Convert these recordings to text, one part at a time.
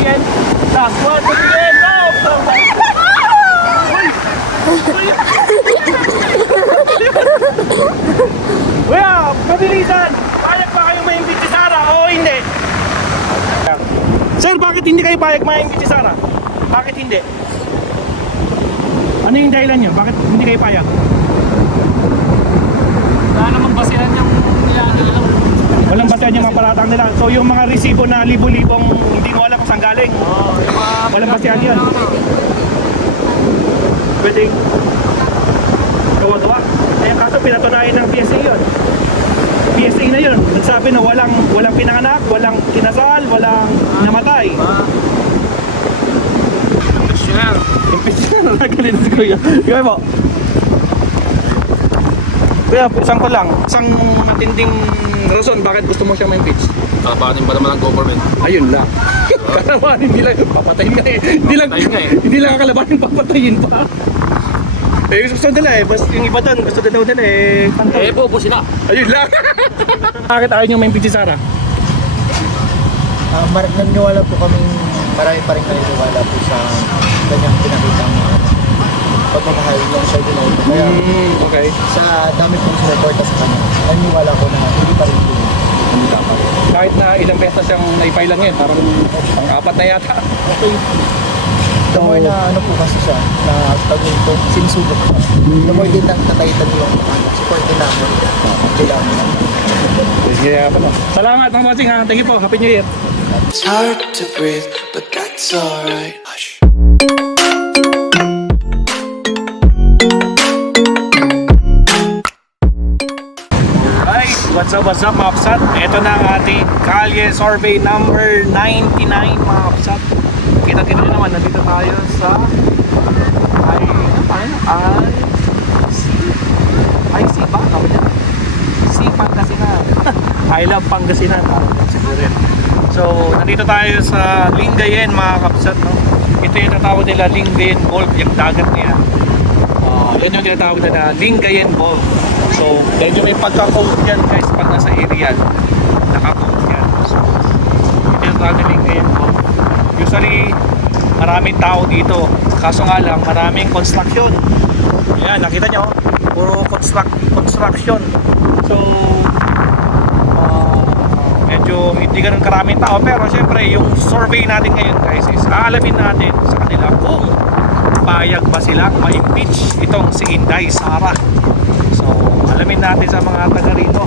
Last one to the end. Well, pabilisan. Payag ba kayong ma-invite si Sarah o hindi? Sir, bakit hindi kayo payag ma-invite si Sarah? Bakit hindi? Ano yung dahilan nyo? Bakit hindi kayo payag? Wala namang basihan yung nila. Walang basihan yung mga paratang nila. So yung mga resibo na libo-libong hindi mo alam kung saan galing. Walang basihan yun. Pwedeng gawa-gawa. Kaya kaso pinatunayan ng PSA yun. PSA na yun. Nagsabi na walang pinanganak, walang kinasal, walang namatay. Impressional. Impressional. Nagalit si Kuya. Kaya po. Kuya, isang ko lang. Isang matinding rason bakit gusto mo siya ma-impeach. Kalabanin ba naman ang government? Ayun lang. Kalabanin, hindi lang papatayin ka eh. Hindi lang kakalabanin, papatayin pa. Eh, gusto nila eh. Basta yung iba doon, gusto din nila eh. Eh, bobo sila. Ayun lang. Bakit ayaw nyo ma-impeach si Sarah? Naniniwala po kami, marami pa rin naniniwala po sa kanyang pinakitang pagmamahal ng Sir Dinoy. Kaya Okay. sa dami pong sumuporta sa kanya, naniniwala ko na hindi pa rin po hindi dapat. Kahit na ilang beses siyang naipay lang yun, parang pang-apat na yata. Okay. The more na ano po kasi siya, na tawag po, sinusubok siya. The more din nang tataytan yung support din namin. Kailangan namin. Kaya pa no. Salamat mga bossing ha. Thank you po. Happy New Year. It's hard to breathe, but that's alright. Hush. Hi, what's up mga kapsat? Ito na ang ating Kalye Survey number 99 mga kapsat. Kita-kita nyo naman, nandito tayo sa IC ba? Tawag niya? C Pangasinan. I love Pangasinan. Siguro rin. So, nandito tayo sa Lingayen mga kapsat. No? Ito yung tatawag nila Lingayen Golf, yung dagat niya. Yan yung tinatawag na Lingayen Golf. So, medyo may pagka-cold yan guys pag nasa area. Naka-cold yan. So, ito yung tinatawag na Lingayen Golf. Usually, maraming tao dito. Kaso nga lang, maraming construction. Yan, nakita nyo? Puro construction. So, medyo hindi ganun karaming tao. Pero syempre, yung survey natin ngayon guys is aalamin natin sa kanila kung payag ba silang ma-impeach itong si Inday Sara. So, alamin natin sa mga taga rito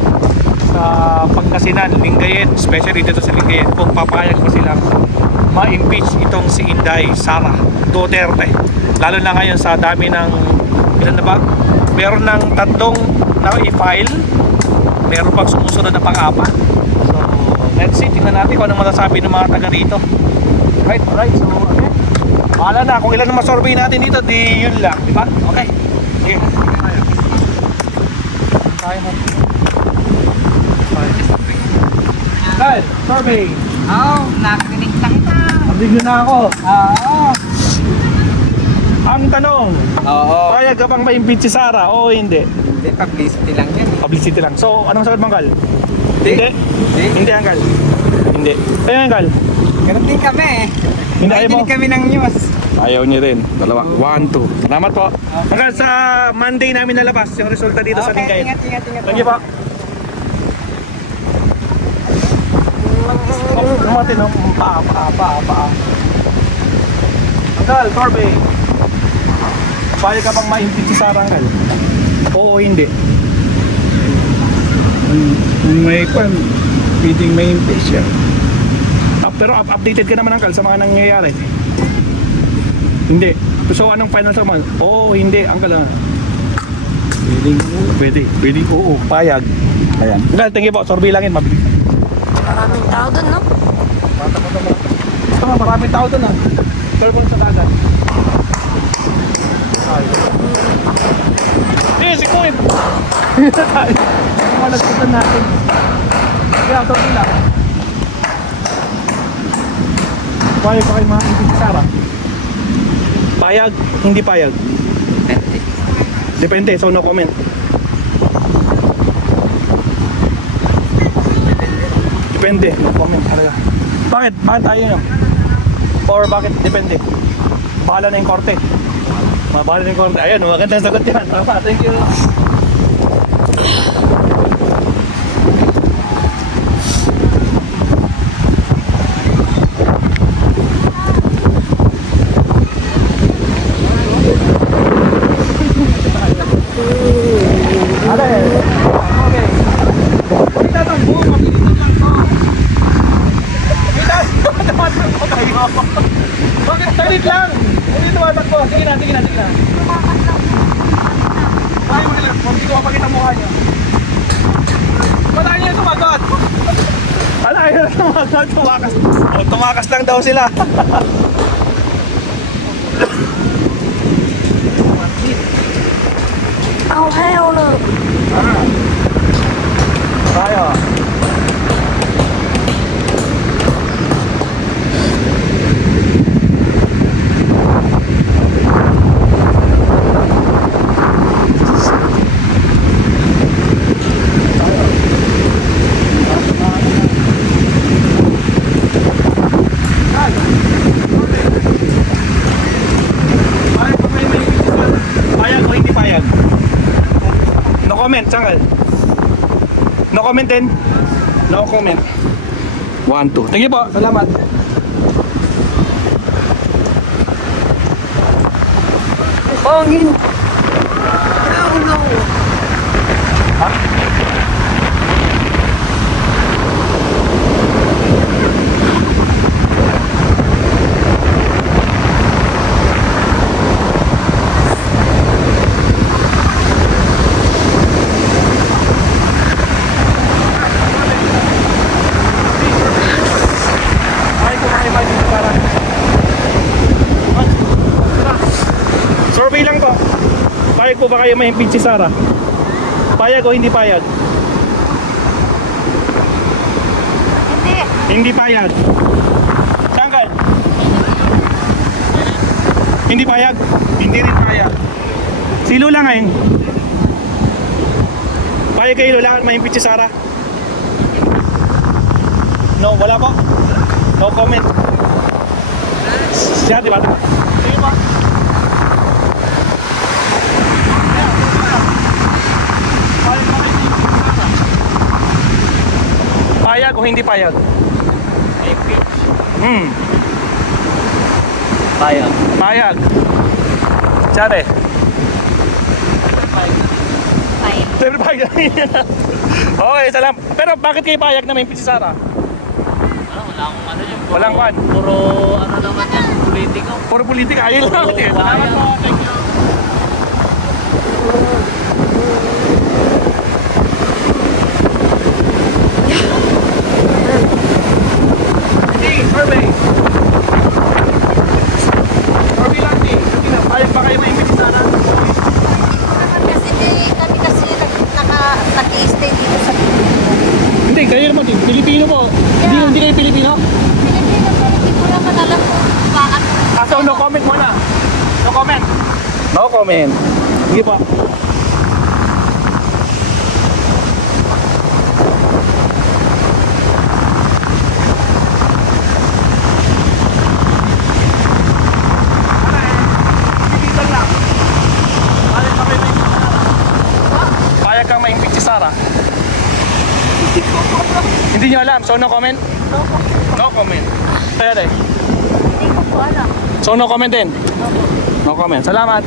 sa Pangasinan, Lingayen, especially dito sa Lingayen, kung papayag ba silang ma-impeach itong si Inday Sara Duterte. Lalo na ngayon sa dami ng ilan na ba? Meron ng tatlong na i-file, meron pang sumusunod na pang-apat. So, let's see, tingnan natin kung anong masasabi ng mga taga rito. Alright, so okay. Bahala na kung ilan na masurvey natin dito, di yun lang, di ba? Okay. Sige. Tayo mo. Guys, survey. Nakikinig na kita. Nabigyan na ako. Oo. Ang tanong, payag ka bang ma-impeach si Sara o hindi? Hindi, publicity lang yan. Publicity lang. So, anong sagot mo, Anggal? Hindi. Hindi, Anggal. Hindi. Kaya, Anggal? Ganun din kami eh. Hindi ayaw mo? Nakikinig kami ng news. Ayaw niyo rin. Dalawa. 1, 2. Salamat po. Hanggang sa Monday namin nalabas yung resulta dito sa Lingayen. Ingat. Thank you po. Lumatin no? Pa. Anggal, survey. Payag ka bang ma-impeach si Sara, Anggal? Oo o hindi? May pwedeng may impeach siya. Pero updated ka naman, Anggal, sa mga nangyayari. Hindi. So anong final sa mga? Oo, hindi. Anggal na. Pwede. Oo. Payag. Ayan. Anggal, thank you po. Survey lang yun. Mabilis. Maraming tao dun, no? Ito nga, maraming tao doon ah. Turbon sa dagat. Si Kuwait. Malagputan natin. Kaya, survey lang. Payag pa kayo mga ibig si Sara? Payag, hindi payag? Depende, so no comment. Depende, no comment talaga. Bakit? Bakit ayaw nyo? or bakit? Depende. Bahala na yung korte. Bahala na yung korte. Ayun, magandang sagot yan. Tama, thank you. Bakit salit lang? Hindi tumatakbo. Sige na, sige na, sige na. Kaya mo nila. Hindi ko mapakita mukha niyo. Ba't ayaw niyo sumagot? Ano ayaw na sumagot? Tumakas. Oh, tumakas lang daw sila. Oh, hell no. Tayo. Payag o hindi payag? No comment, Changal. No comment din? No comment. 1, 2. Thank you po. Salamat. Bangin. No. Ay, kumain ba dito para? Survey lang po. Payag po ba kayo ma-impeach si Sara? Payag o hindi payag? Hindi. Hindi payag. Tanggal. Hindi payag? Hindi rin payag. Si Lula ngayon. Payag kayo Lula ma-impeach si Sara? No, wala po. No comment. Siya, di ba? Sige po. Payag o hindi payag? Payag. Payag. Tsare. Bye. Siyempre payag. Okay, salamat. Pero bakit kayo payag na may impeach si Sara? Wala akong ano yun. Walang kwan. Puro ano naman yan, politiko. Puro politika. Ayun lang. Salamat po. Thank you. Hey, survey. Survey lang eh. Kasi na, payag ba kayo may impeach si Sara? Kasi kami kasi nag-i-stay dito sa Hindi, kayo naman din. Pilipino po. Hindi kayo Pilipino? Pilipino, pero hindi ko naman alam kung paano. So no comment muna. No comment. No comment. Sige pa. Payag kang ma-impeach si Sara? Hindi nyo alam. So no comment? No comment. Kaya din. Hindi ko po alam. So no comment din? No comment. Salamat.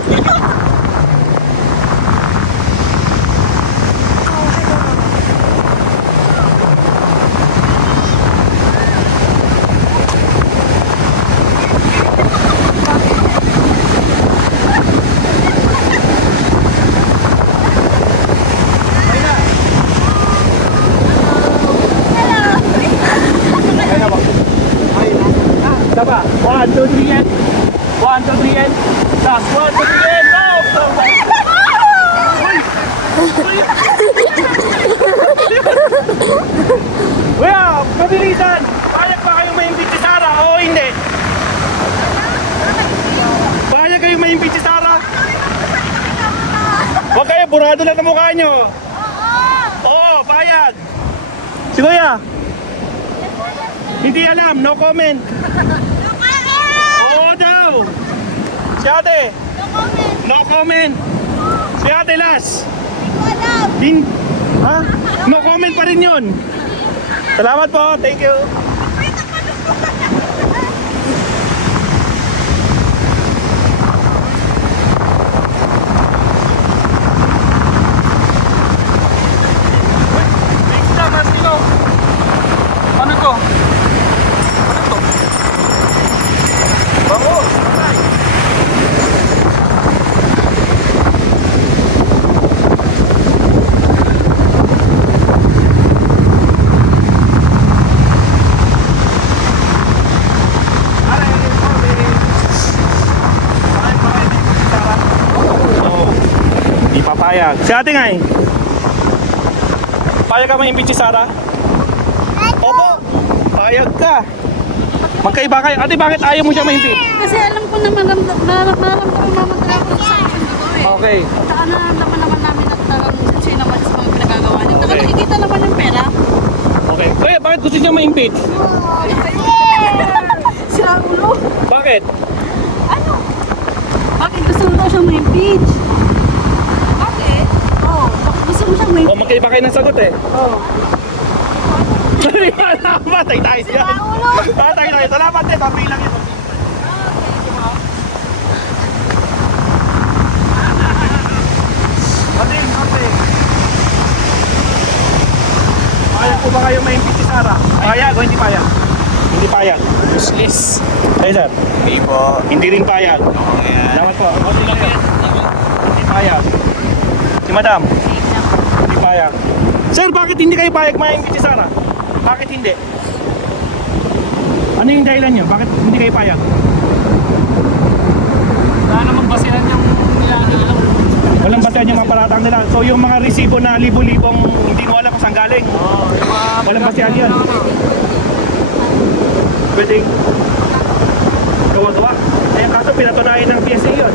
Diba? 1, 2, 3 and 1, 2, 3 and last 1, 2, 3 and now! Kuya, mabilisan! Payag ba kayong ma-impeach si Sara o hindi? Payag kayong ma-impeach si Sara? Huwag kayo, burado lang ang mukha nyo! Oo, payag! Si Kuya? Hindi alam, no comment. ate? No comment. No comment. Si ate Las? Hindi ko alam. Ha? No comment pa rin yun. Salamat po. Thank you. Ano to? Ano to? Bango! Di papayag. Si ate nga eh. Payag ka ma-impeach si Sarah? Opo. Payag ka. Magkaiba kayo. Ate, bakit ayaw mo siya ma-impeach? Kasi alam ko na maramdaman naman talaga ko sa akin dito eh. Okay. Saka nararamdaman naman namin at talagang sincere naman sa mga pinagagawa niya. Saka Okay. nakikita naman yung pera. Okay. Kaya bakit gusto niya ma-impeach? Sira ulo. Bakit? Ano? Bakit gusto mo daw siyang ma-impeach? Bakit? Oo. Bakit gusto mo siyang O, ma-impeach? magkaiba kayo ng sagot eh. Oo. Patay tayo dyan. Sira ulo. Patay tayo. Salamat eh. Papi lang yun. Ate, ate. Payag po ba kayo ma-impeach si Sarah? Payag o hindi payag? Hindi payag. Useless. Ay, sir. Hindi po. Hindi rin payag. Salamat po. O, sino kayo? Hindi payag. Si Madam? Hindi payag. Sir, bakit hindi kayo payag ma-impeach si Sarah? Bakit hindi? Ano yung dahilan nyo? Bakit hindi kayo payag? Wala namang basihan yung nilaano nila. Walang basehan yung mga paratang nila. So yung mga resibo na libo-libong hindi mo alam kung saan galing. Walang basehan yan. Pwedeng gawa-gawa. Kaya kaso pinatunayan ng PSA yun.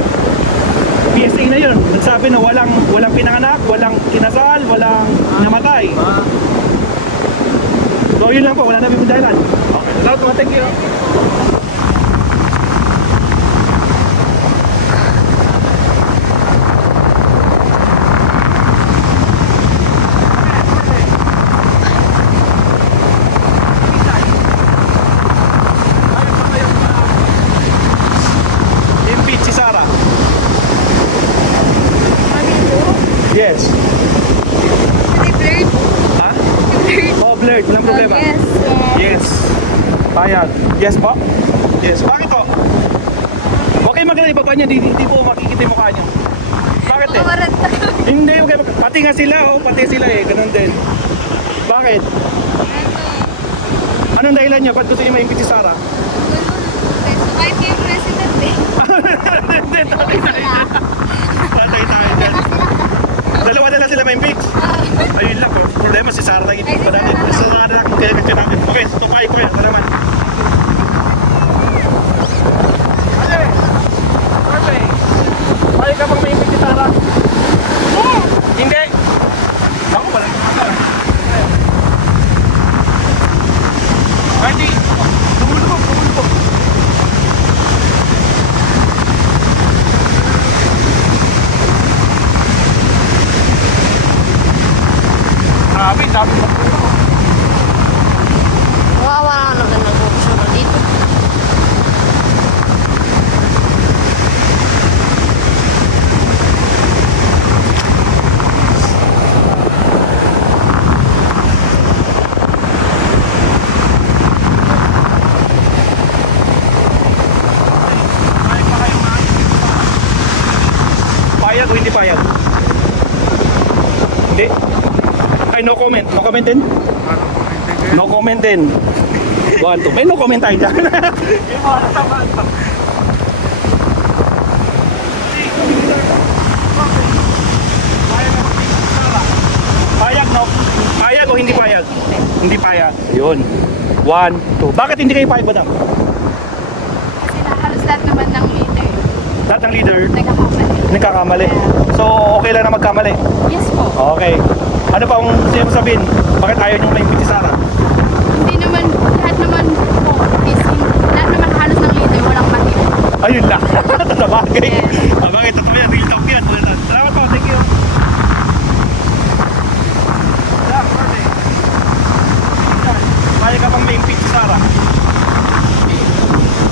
PSA na yun. Nagsabi na walang pinanganak, walang kinasal, walang namatay. So yun lang po, wala na may dahilan. Okay, salamat po, thank you. Impeach si Sarah. Yes. Ha? Oh, blurred. Walang problema. Yes. Payag. Yes po? Yes. Bakit po? Huwag kayo maganda ibaba niya. Hindi po makikita yung mukha niya. Bakit eh? Hindi. Okay. Pati nga sila. Oh, pati sila eh. Ganun din. Bakit? Anong dahilan niya? Ba't gusto niyo ma-impeach si Sarah? Kahit kayo president eh. Hindi. Patay tayo dyan. Dalawa na lang sila ma-impeach. Ayun lang. Problema si Sarah lang hindi pa natin. Si Sarah lang kaya kasi natin. Okay, tupay ko yan. Ito naman. Ate! Ate! Ayaw ka bang ma-impeach si Sarah? Yes. Hindi! Ako pala. Ay, hindi. Lumulubog. Sabi mo. Kawawa naman ng nag-uusura dito. Payag o hindi payag? Hindi? Ay, no comment. No comment din? No comment din. 1, 2. May no comment tayo dyan. Yung mga nasamaan pa. Payag, no? Payag o hindi payag? Hindi payag. Yun. 1, 2. Bakit hindi kayo payag, madam? Kasi halos lahat naman ng leader Lahat ng leader nagkakamali. nagkakamali. So, okay lang na magkamali. Yes po. Okay. Ano pa ang gusto niyo sabihin? Bakit ayaw niyo ma-impeach si Sarah? Hindi naman, lahat naman po is, lahat naman halos ng leader walang mali. Ayun lang. Sabagay. Sabagay, totoo yan. Real talk yan. Salamat po, thank you. Yeah, birthday. Payag ka pang ma-impeach si Sarah?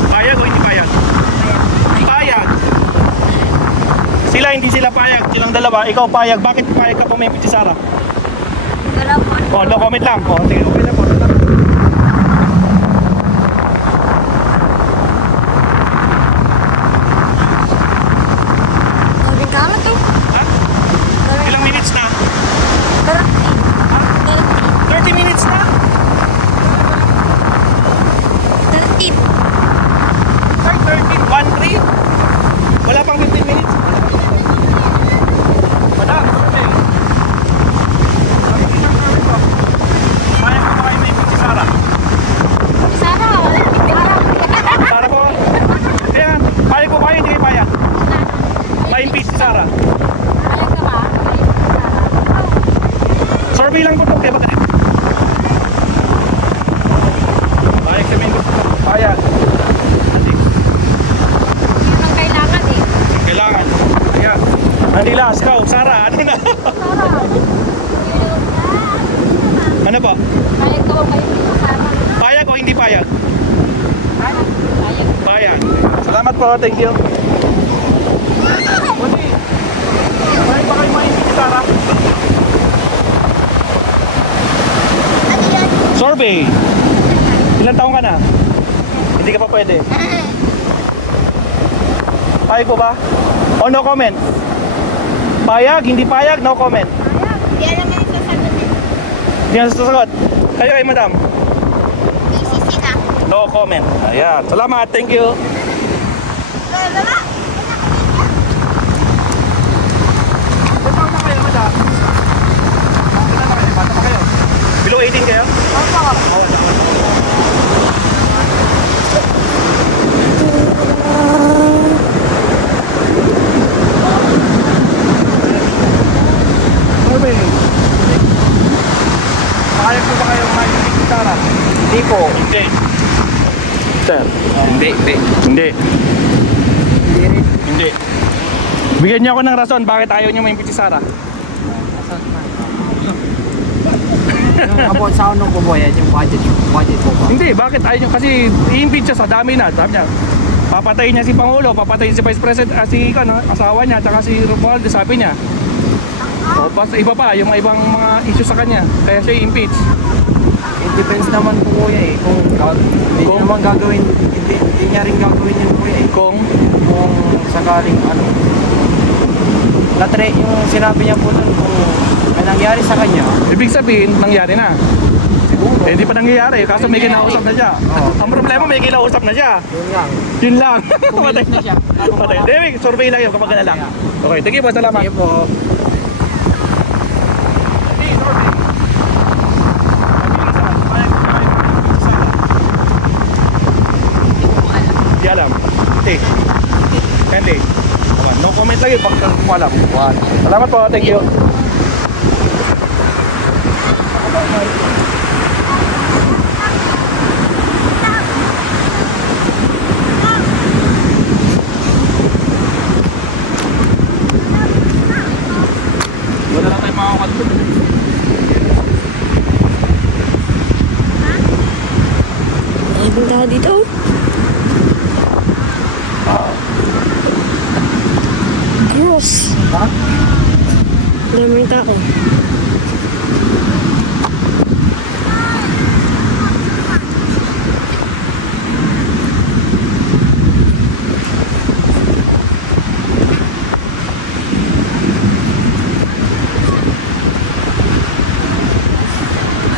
Payag o hindi payag? Payag. Sila, hindi sila payag. Silang dalawa. Ikaw payag. Bakit payag ka pang ma-impeach si Sarah? Wala po. Oh, no comment lang. Oh, sige, okay na po. Gawin ka to. Ha? Ilang minutes na? 30. 30 minutes na? 30. 13, 1-3. Wala pang 15 minutes. Madam, okay. Payag ko ba kayo may si Sarah? Sana. Sarah po? Kaya, payag ko ba kayo hindi kayo payag? Ma-impeach si Sarah. Alam ka ba? Survey lang po ito. Kaya ba ganito? Payag sa main payag. Yun ang kailangan eh. Kailangan. Ayan. Andila, ikaw, Sarah, ano na? Ano po? Balik ko kayo dito sana. Payag o hindi payag? Ayun. Payag. Salamat po, thank you. Buti. Payag ba kayo ma-impeach si Sarah? Survey. Ilang taong ka na? Hindi ka pa pwede. Payag po ba? O no comment? Payag, hindi payag, no comment. Hindi alam mo yung sasagot eh. Hindi na sasagot. Kayo kay madam. PCC na. No comment. Ayan. Salamat, thank you. Lala. Ilan taon na kayo, madam? Ilan na kayo? Bata pa kayo? Below 18 kayo? Opo. Survey. Payag po ba kayo ma-impeach si Sarah? Hindi po. Hindi. Sir? Hindi. Hindi. Hindi. Bigyan niyo ako ng rason bakit ayaw niyo ma-impeach si Sarah. About sa anong po boy, yung budget po ba? Hindi, bakit ayaw niyo? Kasi i-impeach siya sa dami na. Sabi niya, papatayin niya si Pangulo, papatayin si Vice President, si asawa niya, tsaka si Romualdo, sabi niya. O, basta iba pa, yung mga ibang mga issue sa kanya. Kaya siya i-impeach. It depends naman po kuya eh. Hindi Kung- naman gagawin, hindi niya rin gagawin yun kuya eh. Kung, Kung sakaling ano. Yung sinabi niya po dun kung may nangyari sa kanya. ibig sabihin, nangyari na. Eh, hindi pa nangyayari, kaso may kinausap na siya. Oo. Ang problema, may kinausap na siya. Yun lang. Yun lang. Patay na siya. Patay. Hindi, survey lang yun kapag lang. Okay, thank you po, salamat. Sige po. Di alam. Hindi. No comment lagi pag mo alam. Salamat po, thank you. Wala na tayong makakatulog. Ay, punta ka dito. Gross. Ha? Daming tao.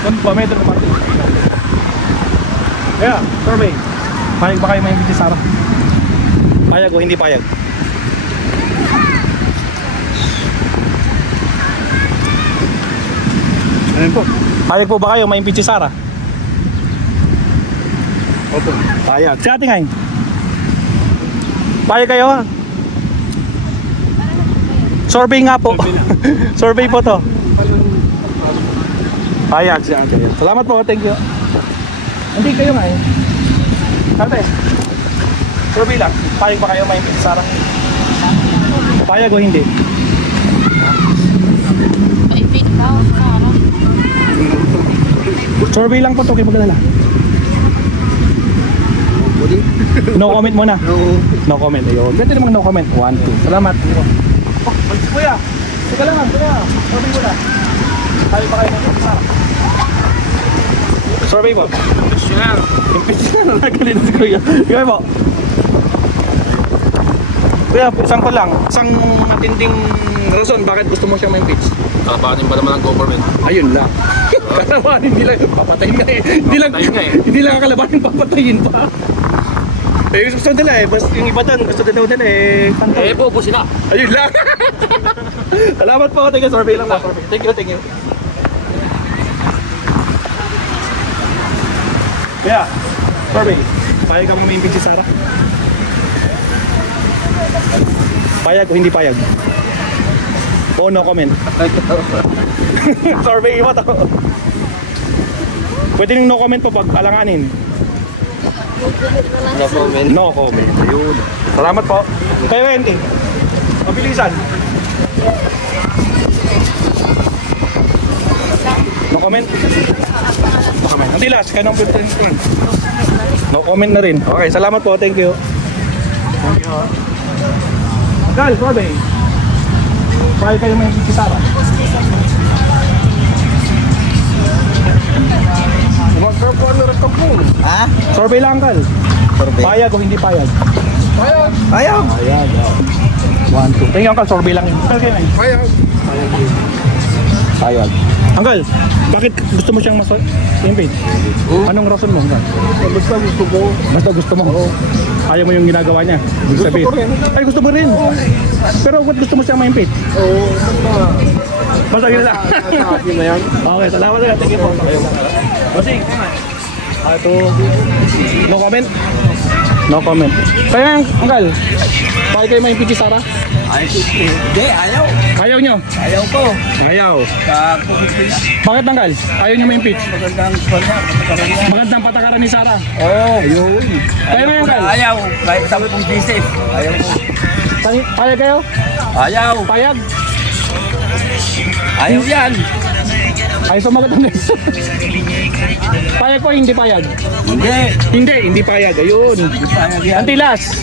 Doon pa, metro naman. Kaya, survey. Payag ba kayo ma-impeach si Sarah? Payag o hindi payag? Ano po? Payag po ba kayo ma-impeach si Sarah? Opo. Payag. Si ate ngayon. Payag kayo ha? Survey nga po. Survey po to. Payag si ate. Salamat po, thank you. Hindi kayo nga eh. Ate. survey lang. Payag ba kayo ma-impeach si Sarah? Payag o hindi? Ma-impeach daw, Sarah. Survey lang po to, kayo magdala. No comment muna. No comment. Ayun. Pwede namang no comment. 1, 2. Salamat. Oh, kuya. Teka lang, kuya. Survey muna. Payag ba kayo ma-impeach si Sarah? Survey po. Impeach na. Nagalit si kuya. Kuya po. Kuya, isang ko lang. Isang matinding rason bakit gusto mo siya ma-impeach. Kalabanin ba naman ang government? Ayun lang. Kalabanin, hindi lang papatayin ka eh. Hindi lang kakalabanin, papatayin pa. Eh, gusto nila eh. Basta yung iba doon, gusto daw nila eh. Eh, bobo sila. Ayun lang. Salamat po. Thank you, survey lang po. Thank you. Kaya, survey. Payag ka mo ma-impeach si Sarah? Payag o hindi payag? O no comment? Survey mo to. Pwede nung no comment po pag alanganin. No comment. No comment. Ayun. Salamat po. Kayo, Wendy. Mabilisan. No comment? No comment. Hindi last. Kanong 15. No comment na rin. Okay, salamat po. Thank you. Thank you. Gal, survey. Pahay kayo may si Sarah. Ha? Survey lang, Gal. Survey. Payag o hindi payag? Ayaw. Ayan, 1, 2. Tingnan ka, survey lang yun. Payag. Payag. Uncle, bakit gusto mo siyang impeach? Anong rason mo, Uncle? Basta gusto ko. Basta gusto mo. Ayaw mo yung ginagawa niya. Gusto ko rin. Ay, gusto mo rin. Pero ba't gusto mo siyang ma-impeach? Oo. Basta yun lang. Sa akin na yan. Okay, salamat na. Thank you po. Bossing, ito. No comment? No comment. Kaya, Uncle, bakit kayo ma-impeach si Sarah? Hindi, ayaw. Ayaw nyo? Ayaw ko. Ayaw. Sa COVID Bakit, Uncle? Ayaw nyo ma-impeach? magandang pala. Magandang patakaran ni Sarah. Oo. Ayun. Kaya ngayon, Uncle? Ayaw. Kahit sa pong bisip. Ayaw ko. Payag kayo? Ayaw. Payag? Ayaw yan. Ay, sumagot ang guys. Payag po, hindi payag? Hindi. Hindi payag. Ayun. Ayaw yan. Antilas.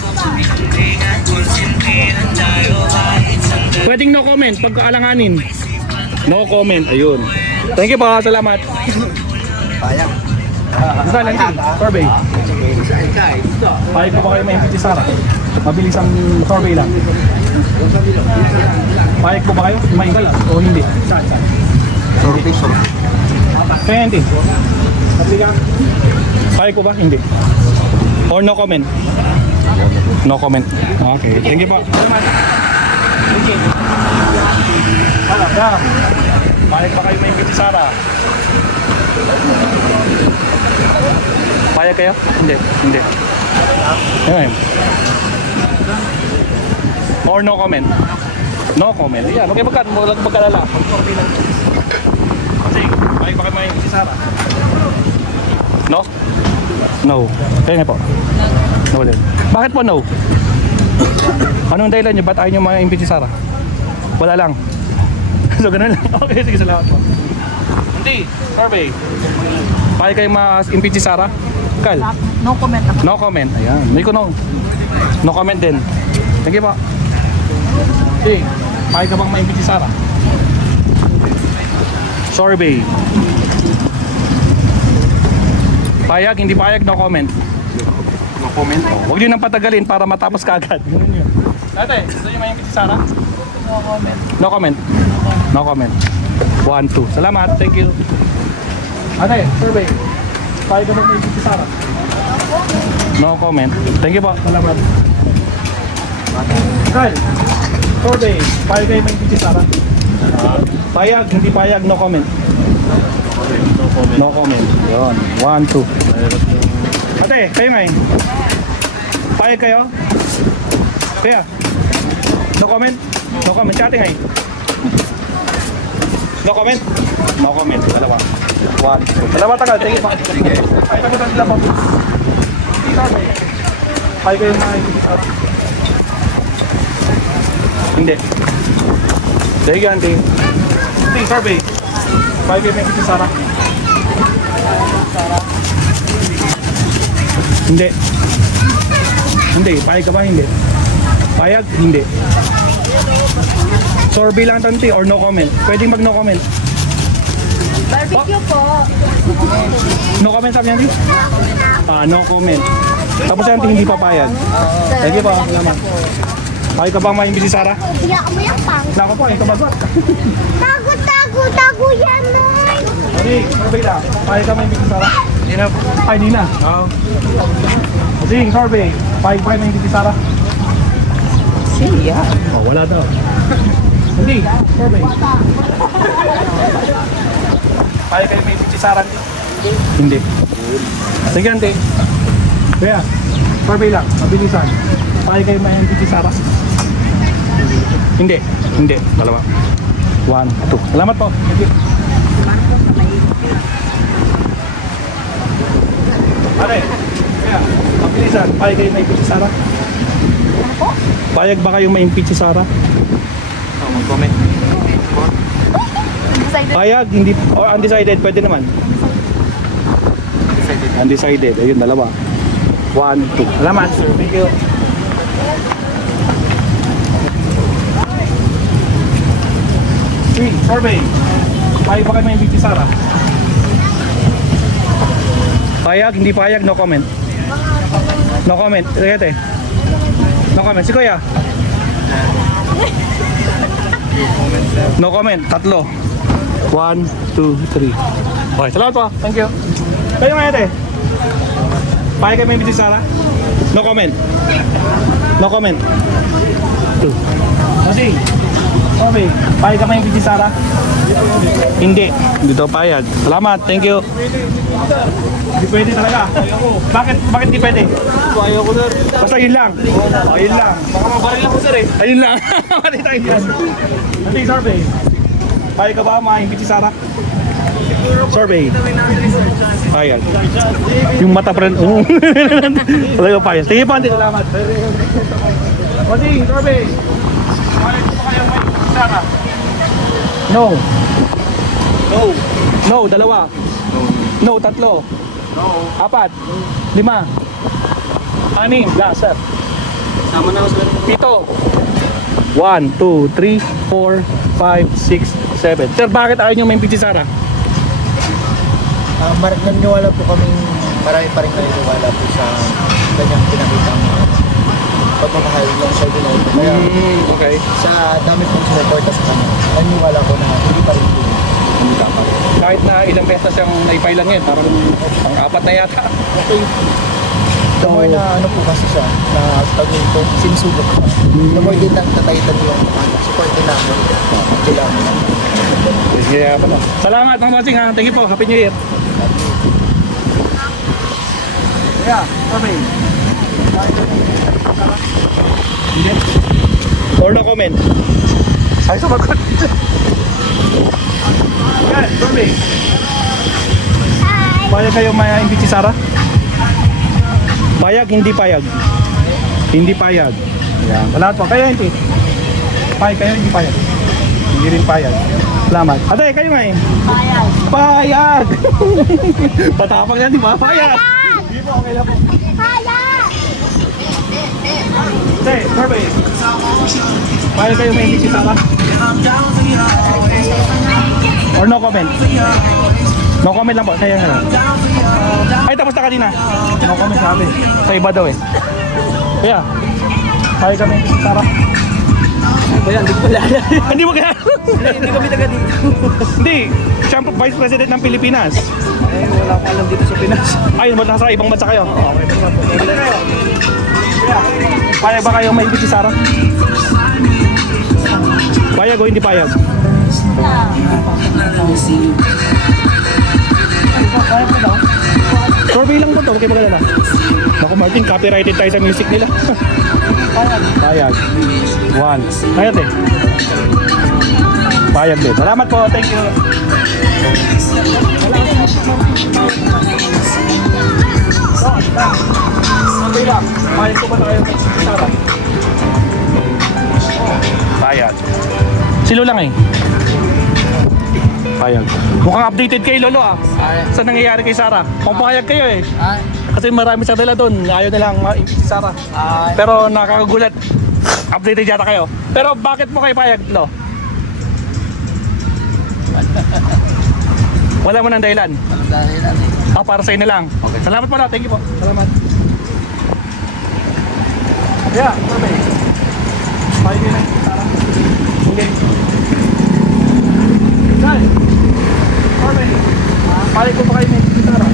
Pwedeng no comment pag alanganin. No comment. Ayun. Thank you po. Salamat. Ayaw. Isa lang din. Survey. Payag po ba kayo may impeach si Sarah? Mabilis ang survey lang. Payag po ba kayo? Maingal o hindi? Survey. Kaya hindi. Payag po ba? Hindi. Or no comment? No comment. Okay. Thank you po. Salamat. Thank you. Payag pa kayo may impeach si Sarah? Payag kayo? Hindi. Ayun. Or no comment? No comment. Yan. Okay, magkalala. Kasi, payag pa kayo may impeach si Sarah? No? No. Kaya nga po. No din. Bakit po no? Anong dahilan nyo? Ba't ayaw nyo ma-impeach si Sarah? Wala lang. So, ganun lang. Okay, sige, salamat po. Hindi. Survey. Payag kayo ma-impeach si Sarah? Kal? No comment ako. No comment. Ayan. May kunong. No comment din. Thank you po. Hey, payag ka bang ma-impeach si Sarah? Survey. Payag, hindi payag, no comment. No comment. Huwag nyo nang patagalin para matapos ka agad. Ate, gusto nyo ma-impeach si Sarah? No comment. No comment. No comment. 1, 2. Salamat. Thank you. Ate, survey. Payag ka bang ma-impeach si Sarah? No comment. Thank you po. Salamat. Kyle, survey. Payag kayo ma-impeach si Sarah? Payag, hindi payag, no comment. No comment. Yun. 1, 2. Ate, kayo may. Payag kayo? Kaya? No comment? No comment. Si ate ngay. No comment? No comment. Dalawa. 1, 2. Salamat tagal. Thank you. Sige. Ay, tagutan sila po. Payag kayo mga MVP Sara. Hindi. Sige, auntie. Auntie, survey. Payag kayo mga MVP Sara. Hindi. Hindi. Payag ka ba? Hindi. Payag? Hindi. Survey lang tanti or no comment? Pwedeng mag no comment. Barbecue po. No comment sabi niya, no comment. Tapos yan, hindi papayag. Sige po, salamat. Payag ka bang ma-imbis si Sarah? Biyak mo yung pang. Nako po, ito bagot. Tago yan, Noy. Hindi, survey lang. Payag ka ma-imbis si Sarah? Hindi na. Ay, hindi na. Oo. Sige, survey. Payag pa kayo ma-imbis si Sarah? Siya. Oh, wala daw. Hindi, survey. Payag kayo ma-imbis si Sarah? Hindi. Sige, ante. Kaya, survey lang. Mabilisan. Payag kayo ma-imbis si Sarah? Hindi. Hindi. Dalawa. 1, 2. Salamat po. Thank you. Ate, kaya, mabilisan. Payag kayo ma-impeach si Sarah? Payag ba kayo ma-impeach si Sarah? Mag-comment. Payag, hindi, or undecided, pwede naman. Undecided. Ayun, dalawa. 1, 2. Salamat. Thank you. Survey. Payag ba kayo ma-impeach si Sarah? Payag, hindi payag, no comment. No comment. Ate. No comment. Si Kuya. No comment. Tatlo. 1, 2, 3. Okay, salamat po. Thank you. Kayo nga ate. Payag kayo ma-impeach si Sarah? No comment. No comment. 2. Kasi, okay. Payag ka ma-impeach si Sarah? Hindi. Hindi daw payag. Salamat. Thank you. Hindi pwede talaga. Bakit di pwede? Ayaw ko, sir. Basta yun lang. Ayun lang. Baka mabaril ako, sir, eh. Ayun lang. Mali tayo dyan. Ante, survey. Payag ka ba ma-impeach si Sarah? Survey. Payag. Yung mata pa rin. Talaga payag. Sige po, ante. Salamat. Ante, survey. Payag ka ba kayo ma-impeach si Sarah? No. No. No, dalawa. No, tatlo. No. 4. 5. 6. Last, sir. Sama na ako, sir. 7. 1, 2, 3, 4, 5, 6, 7. Sir, bakit ayaw nyo ma-impeach si Sarah? Naniniwala po kaming marami pa rin naniniwala po sa kanyang pinakitang pagmamahal ng Sir Dinoto. Kaya Okay. sa dami pong sumuporta sa kanya, naniniwala ko na hindi pa rin po. Hindi dapat. Kahit na ilang beses siyang naipay lang yun, parang pang-4 na yata. Okay. The more na ano po kasi siya, na tawag ko, sinusubok siya. The more din nagtataytan yung support din namin. Kailangan namin. Kaya pala. Salamat mga bossing ha. Thank you po. Happy New Year. Yeah, okay. Hindi. Or no comment. Ay, sumagot. Yan, survey. Payag kayo ma-impeach si Sarah? Payag, hindi payag. Hindi payag. Yan. Salamat po. Kayo, hindi. Payag kayo, hindi payag. Hindi rin payag. Salamat. Ate, kayo nga eh. Payag. Payag! Patapang yan, di ba? Payag! Hindi po, okay lang po. Payag. Ate, survey. Payag kayo ma-impeach si Sarah? Or no comment? No comment lang po. Kaya nga lang. Ay, tapos na kanina. No comment sabi. Sa iba daw eh. Kaya, payag kami si Sarah. Ayan, hindi ko pala. Hindi mo kaya? Hindi kami taga dito. Hindi. Siya ang Vice President ng Pilipinas. Eh, wala ko alam dito sa Pinas. Ay, nasa ibang bansa kayo? Okay. Kaya, payag ba kayo ma-impeach si Sarah? Payag o hindi payag? Survey lang po to, huwag kayo magalala. Naku Martin, copyrighted tayo sa music nila. Payag. 1. Payag eh. Payag din. Salamat po, thank you. Okay lang. Payag ko ba tayo kay Sarah? Payag. Silo lang eh. Payag. Mukhang updated kay Lolo ah. Sa nangyayari kay Sarah. Pumayag kayo eh. Kasi marami sa nila doon. Ayaw nilang ma-impeach si Sarah. Pero nakakagulat. Updated yata kayo. Pero bakit mo kayo payag, Lo? Wala mo ng dahilan? Dahilan eh. Para sa inyo lang. Okay. Salamat po na. Thank you po. Salamat. Yeah, okay. Payag yun eh. Sarah. Okay. Saan? Okay. Payag ko pa kayo may Sarah.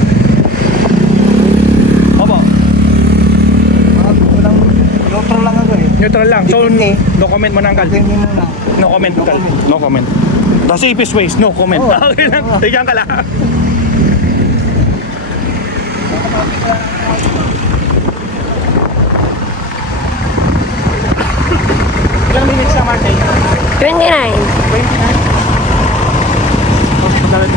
Opo. Walang neutral lang ako eh. Neutral lang. So, no comment mo na, Uncle. Hindi muna. No comment, Uncle. No comment. The safest ways, no comment. Okay lang. Tigyan ka lang. Ilang minutes na, Martin? 29. 29?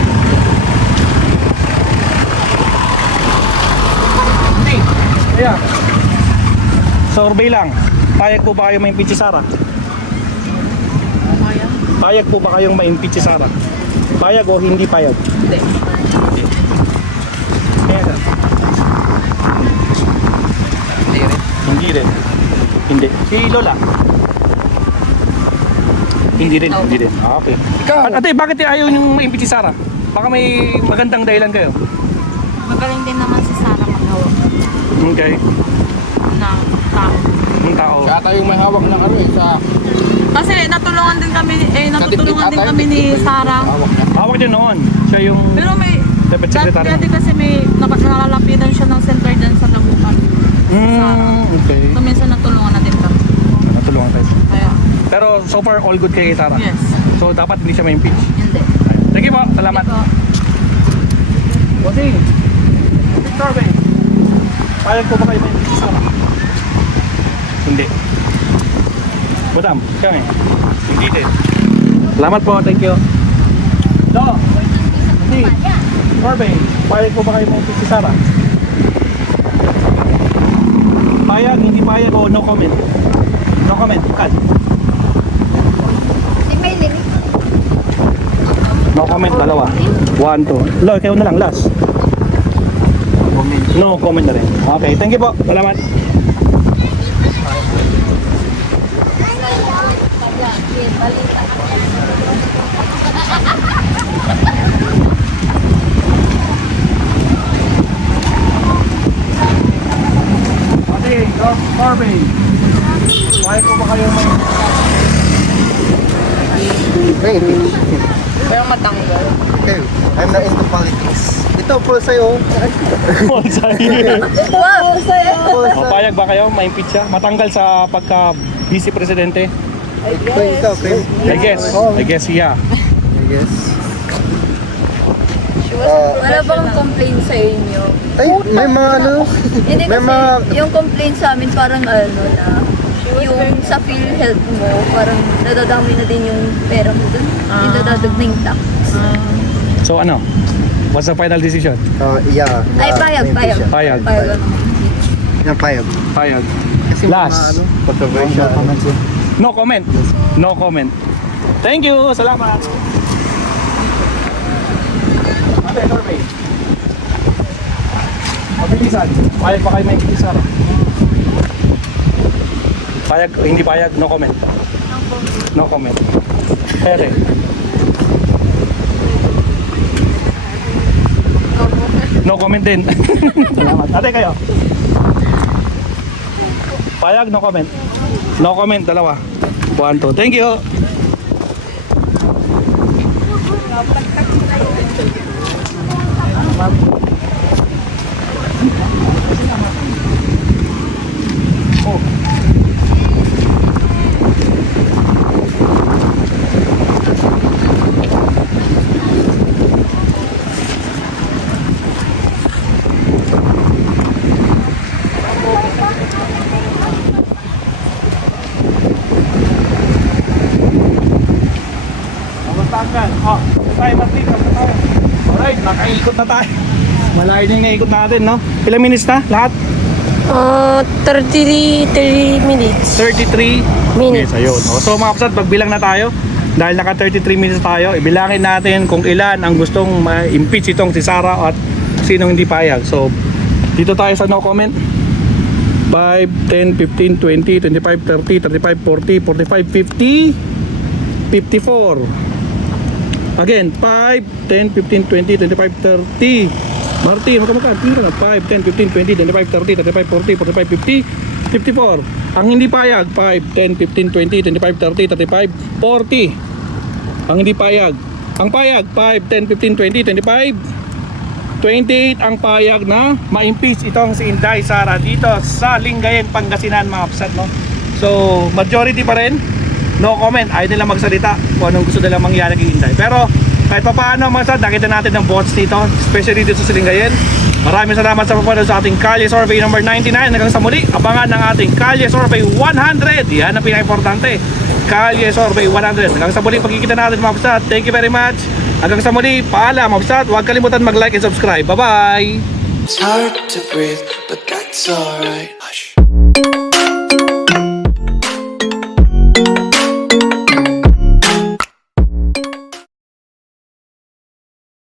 Hindi. Kaya. Survey lang. Payag po ba kayo ma-impeach si Sarah? Payag po ba kayong ma-impeach si Sarah? Payag o hindi payag? Hindi. Kaya sir? Hindi rin. Hindi rin. Hindi. Si Lola? Hindi rin. Hindi rin. Okay. Ate, bakit ayaw yung ma-impeach si Sarah? Baka may magandang dahilan kayo. Magaling din naman si Sarah maghawak Okay. ng tao. Yung tao. Kaya tayo may hawak ng ano eh, sa Kasi natutulungan din Katipid kami ni Sarah. hawak na. Hawak din noon. Siya yung Pero may Dapat secretary. dati kasi may nakalapitan siya ng center dyan sa Labukan. Okay. So minsan natulungan na din kami. Natulungan kayo. Kaya, Pero so far, all good kay Sarah? yes. So dapat hindi siya ma-impeach? Hindi. Thank you po. Salamat. Ito. Bossing. Victor, babe. Payag ko ba kayo ma-impeach si Sarah? Hindi. Budam, kami. Hindi din. Salamat po. Thank you. Do. Si. Corbin. Payag ko ba kayo ma-impeach si Sarah? Payag, hindi payag o no comment? No comment. Kat. No comment, dalawa. 1, 2. Lo, kayo na lang, last. No comment na rin. Okay, thank you po. Salamat. Okay, Corbin. Why ko ba kayo may... Hey, Pero matanggal. okay. I'm not into politics. Ito po sa'yo. Payag ba kayo? Ma-impeach siya? Matanggal sa pagka-vice presidente? Ikaw, Chris. I guess, yeah. I guess. Wala bang complaint sa inyo? Ay, may mga ano. Hindi May kasi mga... yung complaint sa amin parang ano na yung sa PhilHealth mo parang nadadami na din yung pera mo dun. Yung dadadag na yung tax. So ano? What's the final decision? Yeah. Ay, payag. Payag. Yung payag. Payag. Kasi Last. mga ano, controversial. No comment. No comment. Thank you. Salamat. Ate, Norway. Mabilisan. Payag pa kayo may kisar. Payag, hindi payag, no comment. No comment. Ere. No comment din. Salamat. Ate kayo. Payag, no comment. No comment, dalawa. 1, 2. Thank you. Tanggal. Oh, tayo Martin, tayo. Alright, nakaikot na tayo. Malayo na yung naikot natin, no? Ilang minutes na lahat? 33 minutes. 33 minutes. Ayun. O, so mga kapsat, magbilang na tayo. Dahil naka 33 minutes tayo, ibilangin natin kung ilan ang gustong ma-impeach itong si Sara at sinong hindi payag. So, dito tayo sa no comment. 5, 10, 15, 20, 25, 30, 35, 40, 45, 50, 54. Again, 5, 10, 15, 20, 25, 30. Marty, magkamukha. 5, 10, 15, 20, 25, 30, 35, 40, 45, 50, 54. Ang hindi payag, 5, 10, 15, 20, 25, 30, 35, 40. Ang hindi payag. Ang payag, 5, 10, 15, 20, 25, 28 ang payag na ma-impeach itong si Inday Sara dito sa Lingayen, Pangasinan, mga kapsat, no? So, majority pa rin. No comment, ayaw nila magsalita kung anong gusto nila mangyari kay Inday. Pero kahit pa paano mga kapsat, nakita natin ng bots dito, especially dito sa Lingayen. Maraming salamat sa pagpapanood sa ating Kalye Survey number 99. Hanggang sa muli, abangan ng ating Kalye Survey 100. Yan ang pinaka-importante, Kalye Survey 100. Hanggang sa muli, pagkikita natin mga kapsat. Thank you very much. Hanggang sa muli, paalam mga kapsat. Huwag kalimutan mag-like and subscribe. Bye-bye! It's hard to breathe, but that's alright. Hush.